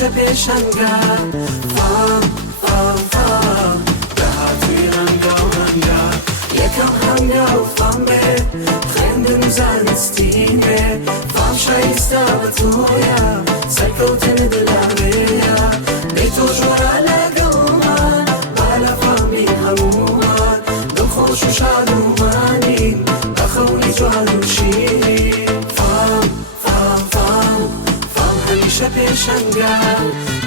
همیشه پیشنگر فام فام فام دهاتی رنگا رنگا یکم هنگا و فام به خندم زنستینه فام شایسته به تویا سرکوتن دلاریا به تو جورا لگومان بالا فامی همومان دل خوش و شاد و منین بخونی جوان و شیرین فام فام فام فام همیشه پیشنگر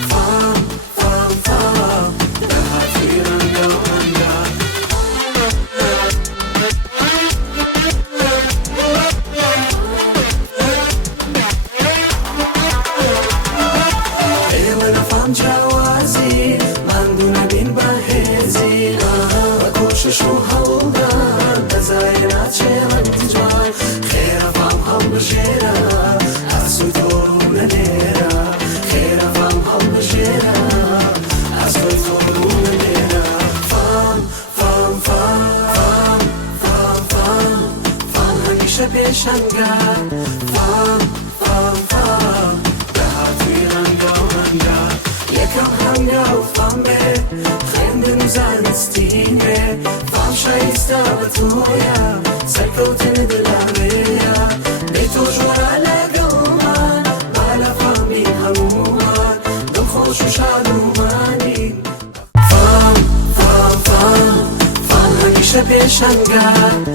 فام فام فام دهاتی رنگا رنگا جوازی من دونه بین بهزی و کوشش و هولدان بزاینات شیرن جوان خیر فام هم بجیره از توی تورون نیره خیر فام هم بجیره از توی تورون نیره فام فام فام فام فام فام فام همیشه پیشنگر فام فام فام دهاتی رنگا رنگا یکم هنگا و فام به خندم زنستینه فام شایسته به تویا سرکوتن دلاریا به تو جورا لگومان بالا فامی همومان دل خوش و شاد و منین فام فام فام فام همیشه پیشنگر